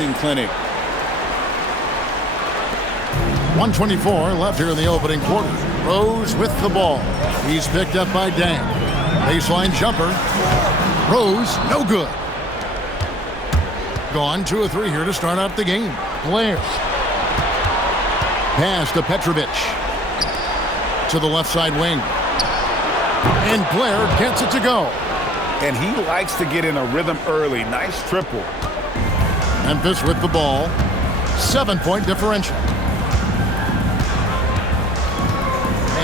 passing clinic. 1:24 left here in the opening quarter. Rose with the ball. He's picked up by Dang. Baseline jumper. Rose, no good. Gone 2 of 3 here to start out the game. Blair. Pass to Petrovic. To the left side wing. And Blair gets it to go. And he likes to get in a rhythm early. Nice triple. Memphis with the ball. 7-point differential.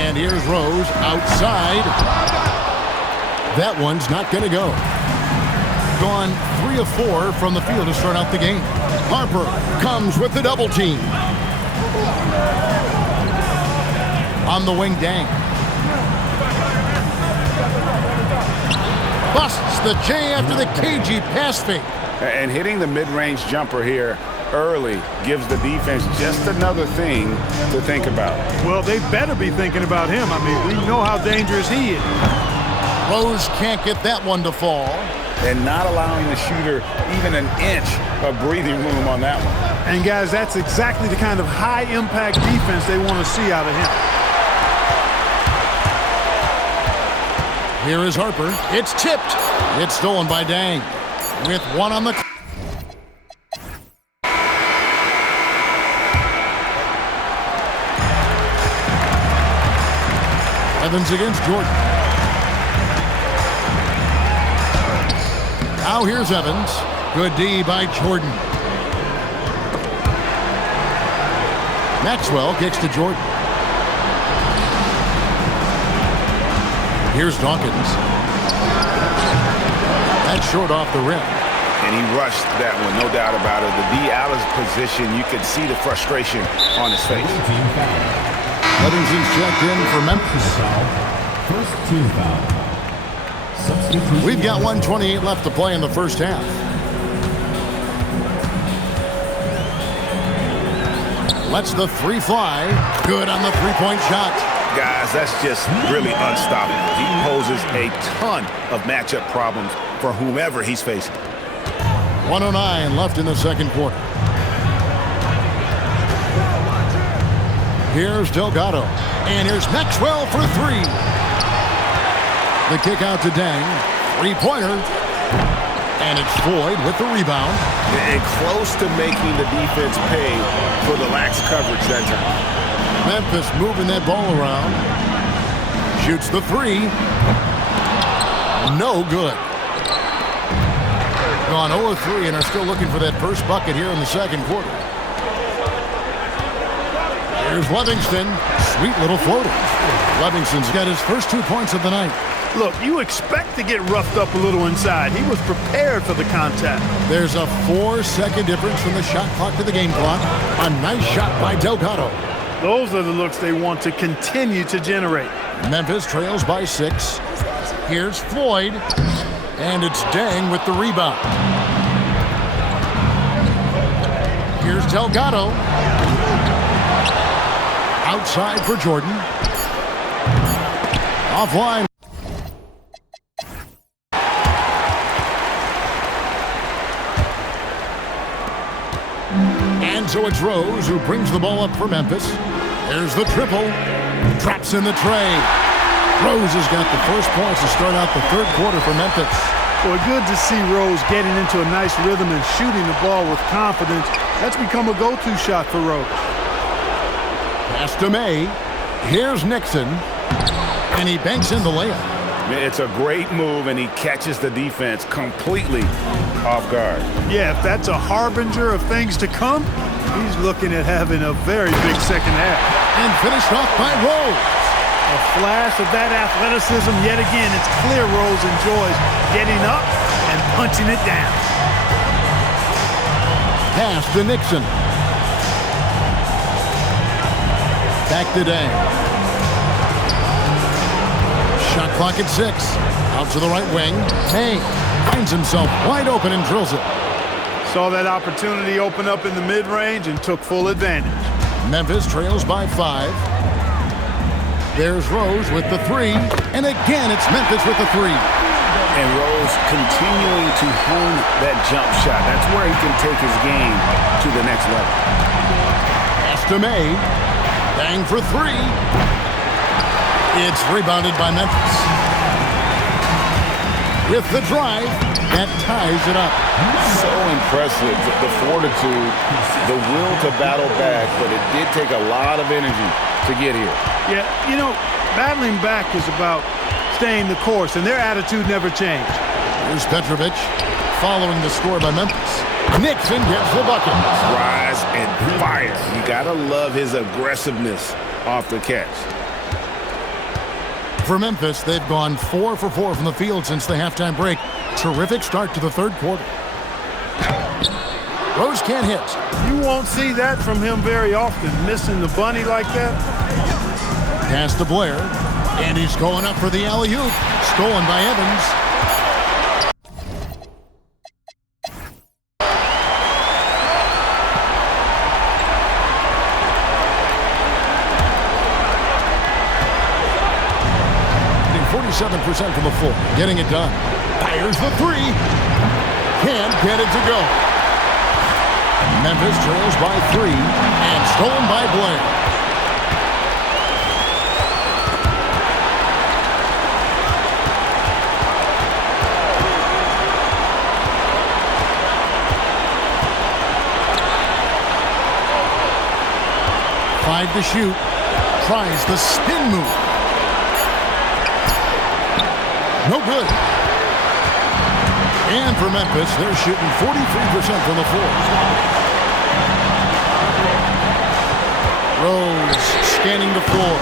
And here's Rose outside. That one's not going to go. Gone 3 of 4 from the field to start out the game. Harper comes with the double team. On the wing, Dang. Busts the J after the cagey pass fake. And hitting the mid-range jumper here early gives the defense just another thing to think about. Well, they better be thinking about him. I mean, we know how dangerous he is. Rose can't get that one to fall. And not allowing the shooter even an inch of breathing room on that one. And, guys, that's exactly the kind of high-impact defense they want to see out of him. Here is Harper. It's tipped. It's stolen by Dang. With 1 on the... Evans against Jordan. Now here's Evans. Good D by Jordan. Maxwell kicks to Jordan. Here's Dawkins. That's short off the rim. And he rushed that one, no doubt about it. The D out of position, you could see the frustration on his face. Livingston's checked in for Memphis. First team foul. We've got 1:28 left to play in the first half. Lets the 3 fly. Good on the 3-point shot. Guys, that's just really unstoppable. He poses a ton of matchup problems for whomever he's facing. 1:09 left in the second quarter. Here's Delgado. And here's Maxwell for 3. The kick out to Dang. 3-pointer. And it's Floyd with the rebound. And close to making the defense pay for the lax coverage that time. Memphis moving that ball around. Shoots the 3. No good. Gone 0-3 and are still looking for that first bucket here in the second quarter. Here's Livingston. Sweet little floater. Livingston's got his first 2 points of the night. Look, you expect to get roughed up a little inside. He was prepared for the contact. There's a 4-second difference from the shot clock to the game clock. A nice shot by Delgado. Those are the looks they want to continue to generate. Memphis trails by 6. Here's Floyd. And it's Dang with the rebound. Here's Delgado. Outside for Jordan. Offline. And so it's Rose who brings the ball up for Memphis. There's the triple. Drops in the tray. Rose has got the first points to start out the third quarter for Memphis. Well, good to see Rose getting into a nice rhythm and shooting the ball with confidence. That's become a go-to shot for Rose. Pass to May. Here's Nixon. And he banks in the layup. It's a great move, and he catches the defense completely off guard. Yeah, if that's a harbinger of things to come, he's looking at having a very big second half. And finished off by Rose. A flash of that athleticism. Yet again, it's clear Rose enjoys getting up and punching it down. Pass to Nixon. Back to Dang. Shot clock at 6. Out to the right wing. May finds himself wide open and drills it. Saw that opportunity open up in the mid-range and took full advantage. Memphis trails by 5. There's Rose with the 3. And again, it's Memphis with the 3. And Rose continuing to hone that jump shot. That's where he can take his game to the next level. Pass to May. Bang for three. It's rebounded by Memphis. With the drive, that ties it up. So impressive, the fortitude, the will to battle back, but it did take a lot of energy to get here. Yeah, you know, battling back is about staying the course, and their attitude never changed. Here's Petrovic following the score by Memphis. Nixon gets the bucket. Rise and fire. You gotta love his aggressiveness off the catch. For Memphis, they've gone 4 for 4 from the field since the halftime break. Terrific start to the third quarter. Rose can't hit. You won't see that from him very often, missing the bunny like that. Pass to Blair, and he's going up for the alley-oop. Stolen by Evans. .47% from the floor, getting it done. Fires the three. Can't get it to go. Memphis trails by 3 and stolen by Blair. Five to shoot. Tries the spin move. No good. And for Memphis, they're shooting 43% from the floor. Rose scanning the floor.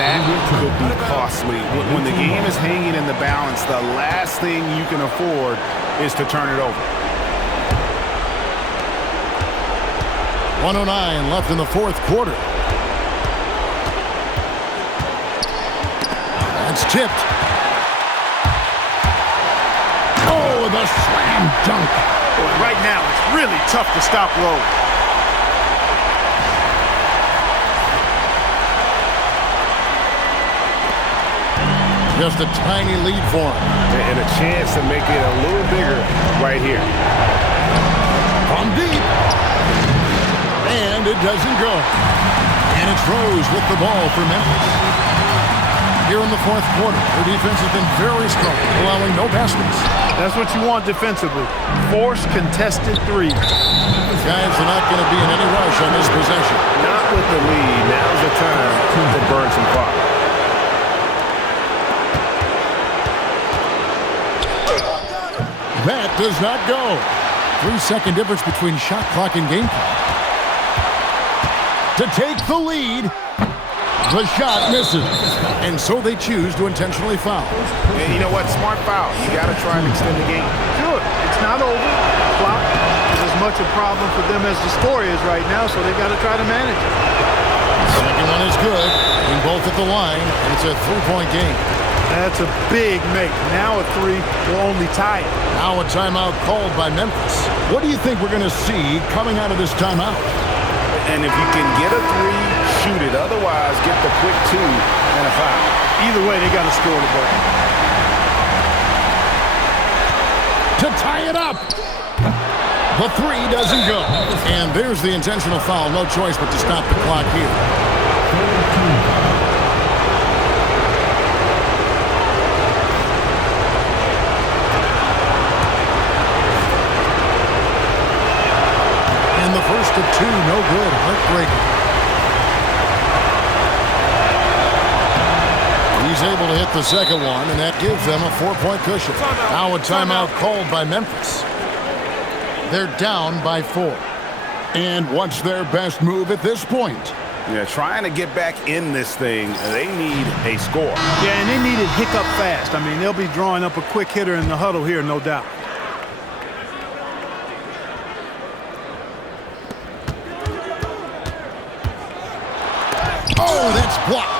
That could be costly. When the game is hanging in the balance, the last thing you can afford is to turn it over. 1:09 left in the fourth quarter. That's tipped. Oh, the slam dunk. Boy, right now, it's really tough to stop Rose. Just a tiny lead for him. And a chance to make it a little bigger right here. From deep. And it doesn't go. And it's Rose with the ball for Memphis. Here in the fourth quarter, their defense has been very strong, allowing no baskets. That's what you want defensively. Force contested threes. Guys are not going to be in any rush on this possession. Not with the lead. Now's the time to burn some clock. That does not go. 3-second difference between shot clock and game clock. To take the lead, the shot misses. And so they choose to intentionally foul. And you know what? Smart foul. You got to try and extend the game. Sure, it's not over. Clock is as much a problem for them as the score is right now, so they've got to try to manage it. Second one is good. Being both at the line, and it's a three-point game. That's a big make. Now a three will only tie it. Now a timeout called by Memphis. What do you think we're going to see coming out of this timeout? And if you can get a three, shoot it. Otherwise, get the quick 2 and a foul. Either way, they got to score the ball. To tie it up. The three doesn't go. And there's the intentional foul. No choice but to stop the clock here. The first of 2, no good. Heartbreaking. He's able to hit the second one, and that gives them a 4-point cushion. Now a timeout called by Memphis. They're down by 4. And what's their best move at this point? Yeah, trying to get back in this thing, they need a score. Yeah, and they need it hiccup fast. I mean, they'll be drawing up a quick hitter in the huddle here, no doubt. Oh, that's blocked.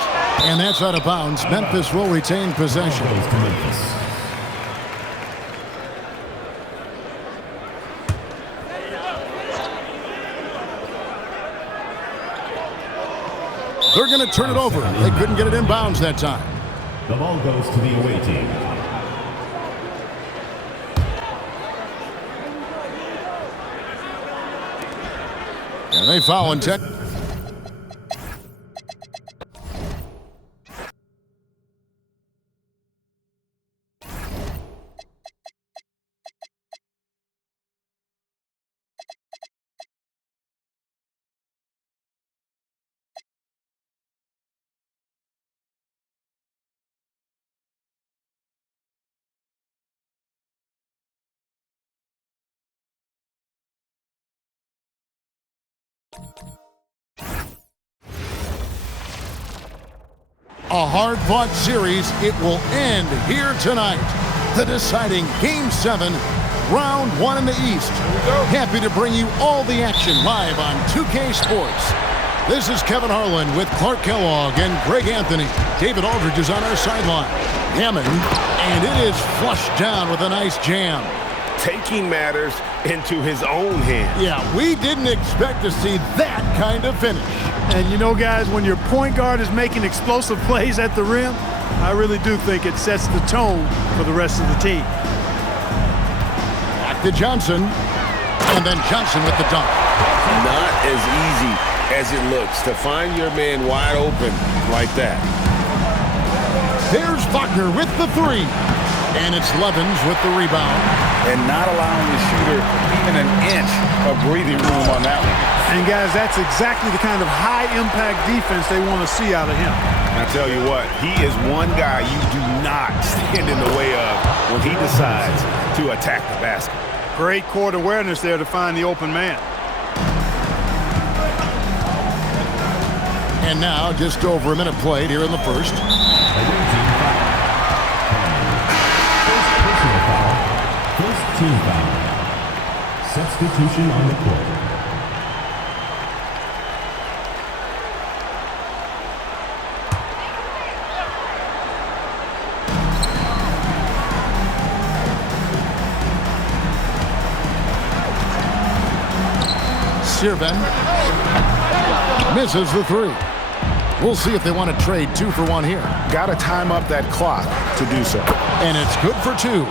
And that's out of bounds. Memphis will retain possession. They're going to turn it over. They couldn't get it in bounds that time. The ball goes to the away team. And they foul in tech. A hard-fought series. It will end here tonight. The deciding Game 7, Round 1 in the East. Happy to bring you all the action live on 2K Sports. This is Kevin Harlan with Clark Kellogg and Greg Anthony. David Aldridge is on our sideline. Hammond, and it is flushed down with a nice jam. Taking matters into his own hands. Yeah, we didn't expect to see that kind of finish. And you know, guys, when your point guard is making explosive plays at the rim, I really do think it sets the tone for the rest of the team. Back to Johnson, and then Johnson with the dunk. Not as easy as it looks to find your man wide open like that. There's Faulkner with the three, and it's Levens with the rebound. And not allowing the shooter even an inch of breathing room on that one. And, guys, that's exactly the kind of high-impact defense they want to see out of him. I tell you what, he is one guy you do not stand in the way of when he decides to attack the basket. Great court awareness there to find the open man. And now, just over a minute played here in the first. First team foul. Substitution on the court. Sirven misses the three. We'll see if they want to trade 2 for 1 here. Got to time up that clock to do so. And it's good for 2.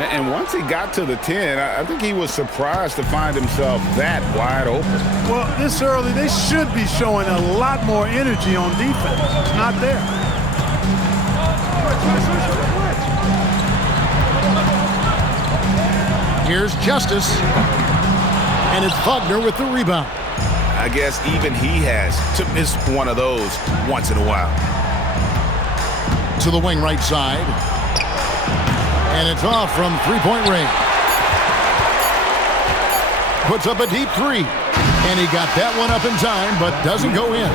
And once he got to the 10, I think he was surprised to find himself that wide open. Well, this early, they should be showing a lot more energy on defense. It's not there. Here's Justice. And it's Faulkner with the rebound. I guess even he has to miss one of those once in a while. To the wing right side. And it's off from three-point range. Puts up a deep three. And he got that one up in time, but doesn't go in.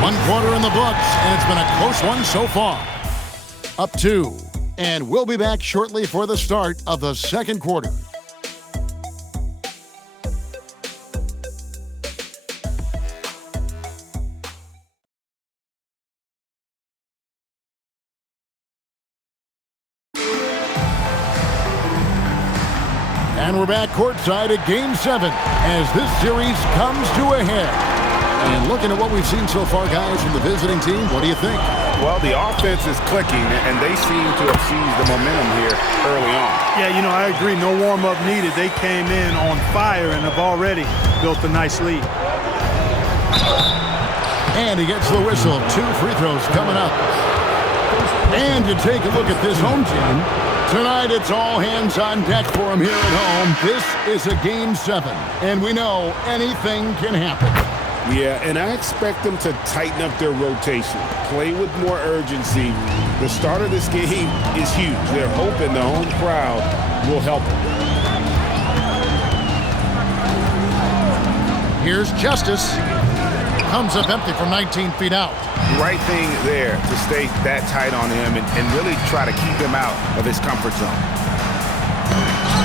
1 quarter in the books, and it's been a close one so far. Up 2. And we'll be back shortly for the start of the second quarter. And we're back courtside at Game 7 as this series comes to a head. And looking at what we've seen so far, guys, from the visiting team, what do you think? Well, the offense is clicking, and they seem to have seized the momentum here early on. Yeah, you know, I agree. No warm-up needed. They came in on fire and have already built a nice lead. And he gets the whistle. 2 free throws coming up. And to take a look at this home team, tonight it's all hands on deck for them here at home. This is a Game 7, and we know anything can happen. Yeah, and I expect them to tighten up their rotation, play with more urgency. The start of this game is huge. They're hoping the home crowd will help them. Here's Justice. Comes up empty from 19 feet out. Right thing there to stay that tight on him and really try to keep him out of his comfort zone.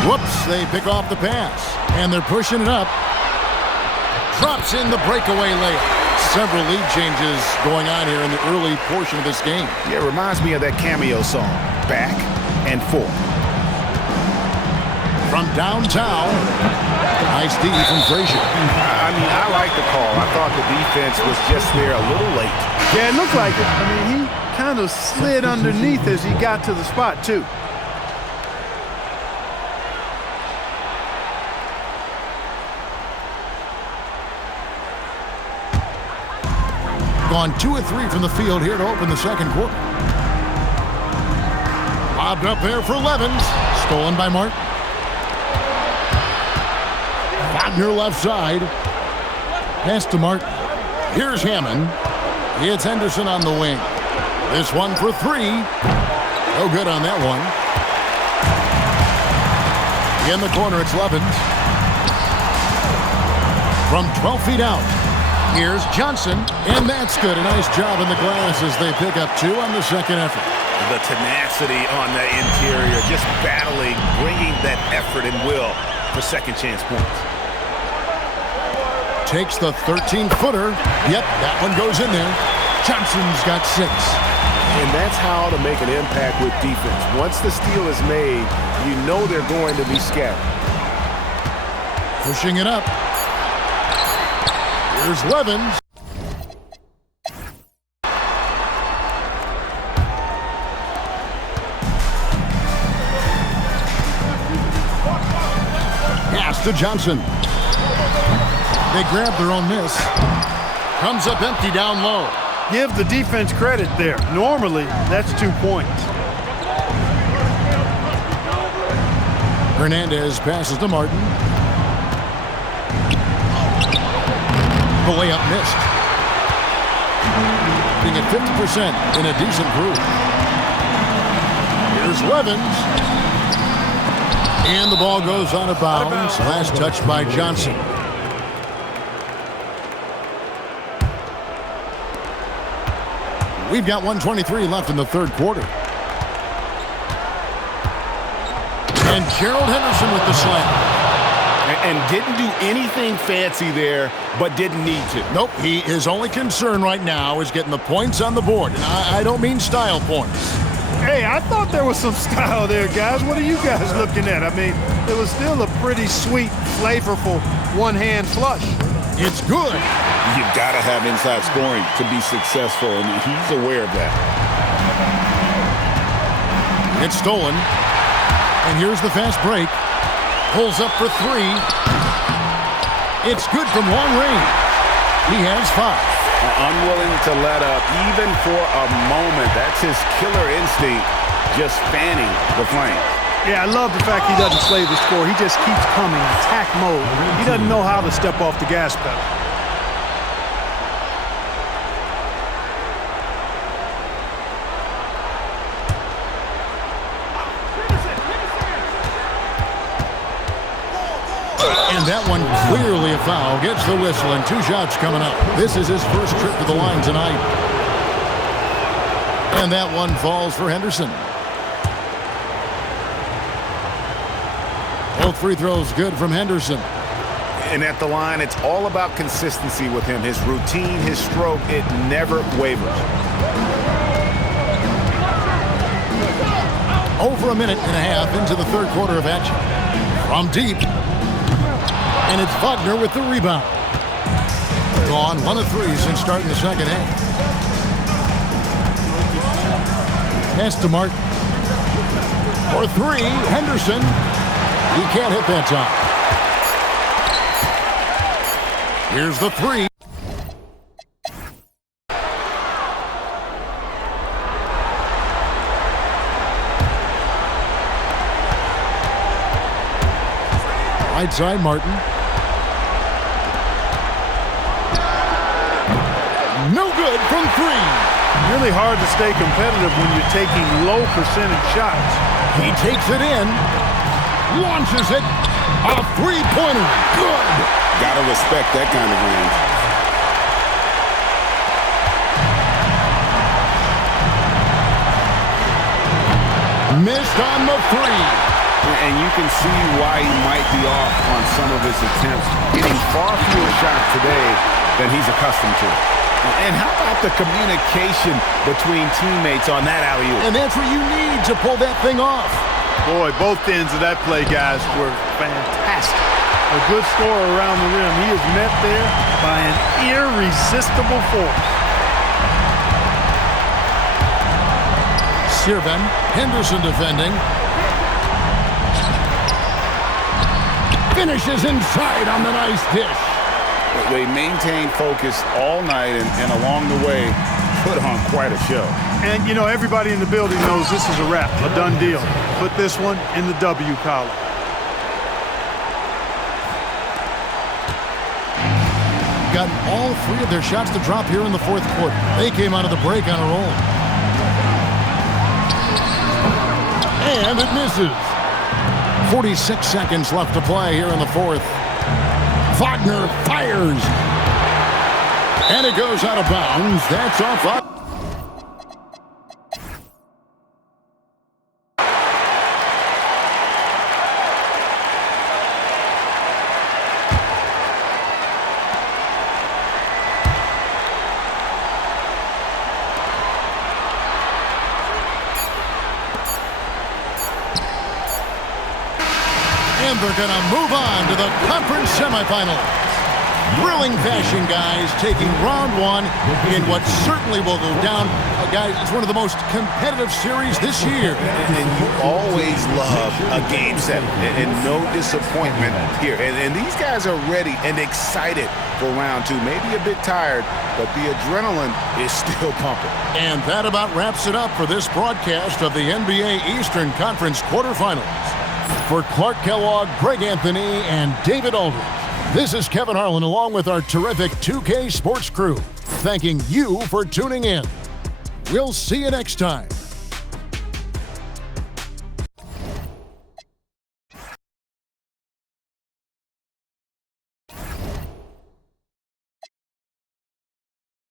Whoops, they pick off the pass, and they're pushing it up. Drops in the breakaway layup. Several lead changes going on here in the early portion of this game. Yeah, it reminds me of that Cameo song, Back and Forth. From downtown, nice D from Frazier. I mean, I like the call. I thought the defense was just there a little late. Yeah, it looked like it. I mean, he kind of slid underneath as he got to the spot, too. gone 2 of 3 from the field here to open the second quarter. Lobbed up there for Levens. Stolen by Martin. Wagner left side. Pass to Martin. Here's Hammond. It's Henderson on the wing. This one for 3. No good on that one. In the corner, it's Levens. From 12 feet out, here's Johnson. And that's good. A nice job in the glass as they pick up 2 on the second effort. The tenacity on the interior, just battling, bringing that effort and will for second chance points. Takes the 13-footer. Yep, that one goes in there. Johnson's got 6. And that's how to make an impact with defense. Once the steal is made, you know they're going to be scattered. Pushing it up. Here's Levens. Pass to Johnson. They grab their own miss. Comes up empty down low. Give the defense credit there. Normally, that's 2 points. Hernandez passes to Martin. The layup missed. Being at 50% in a decent group. Here's Levens. And the ball goes out of bounds. Last touch by Johnson. We've got 1:23 left in the third quarter. And Gerald Henderson with the slam. And didn't do anything fancy there, but didn't need to. Nope, his only concern right now is getting the points on the board. And I don't mean style points. Hey, I thought there was some style there, guys. What are you guys looking at? I mean, it was still a pretty sweet, flavorful one-hand flush. It's good. You've got to have inside scoring to be successful, and he's aware of that. It's stolen. And here's the fast break. Pulls up for 3. It's good from long range. He has 5. Unwilling to let up, even for a moment. That's his killer instinct, just fanning the flame. Yeah, I love the fact he doesn't slay the score. He just keeps coming, attack mode. He doesn't know how to step off the gas pedal. And that one clearly a foul. Gets the whistle and 2 shots coming up. This is his first trip to the line tonight. And that one falls for Henderson. Both free throws good from Henderson. And at the line, it's all about consistency with him. His routine, his stroke, it never wavers. Over a minute and a half into the third quarter of action. From deep. And it's Wagner with the rebound. Gone 1 of 3 since starting the second half. Pass to Martin. For 3, Henderson. He can't hit that time. Here's the 3. Right side, Martin. No good from 3. Really hard to stay competitive when you're taking low percentage shots. He takes it in. Launches it. A 3-pointer. Good. Gotta respect that kind of range. Missed on the 3. And you can see why he might be off on some of his attempts. Getting far fewer shots today than he's accustomed to. And how about the communication between teammates on that alley-oop? And that's what you need to pull that thing off. Boy, both ends of that play, guys, were fantastic. A good scorer around the rim. He is met there by an irresistible force. Sirven, Henderson defending. Finishes inside on the nice dish. They maintained focus all night and along the way put on quite a show. And, you know, everybody in the building knows this is a wrap, a done deal. Put this one in the W column. Gotten all three of their shots to drop here in the fourth quarter. They came out of the break on a roll. And it misses. 46 seconds left to play here in the fourth. Wagner fires. And it goes out of bounds. That's off. And they're going to move on to the conference semifinals. Thrilling fashion, guys, taking round one in what certainly will go down. Guys, it's one of the most competitive series this year. And you always love a game set and no disappointment here. And these guys are ready and excited for round two. Maybe a bit tired, but the adrenaline is still pumping. And that about wraps it up for this broadcast of the NBA Eastern Conference quarterfinals. For Clark Kellogg, Greg Anthony, and David Aldridge, this is Kevin Harlan along with our terrific 2K Sports crew, thanking you for tuning in. We'll see you next time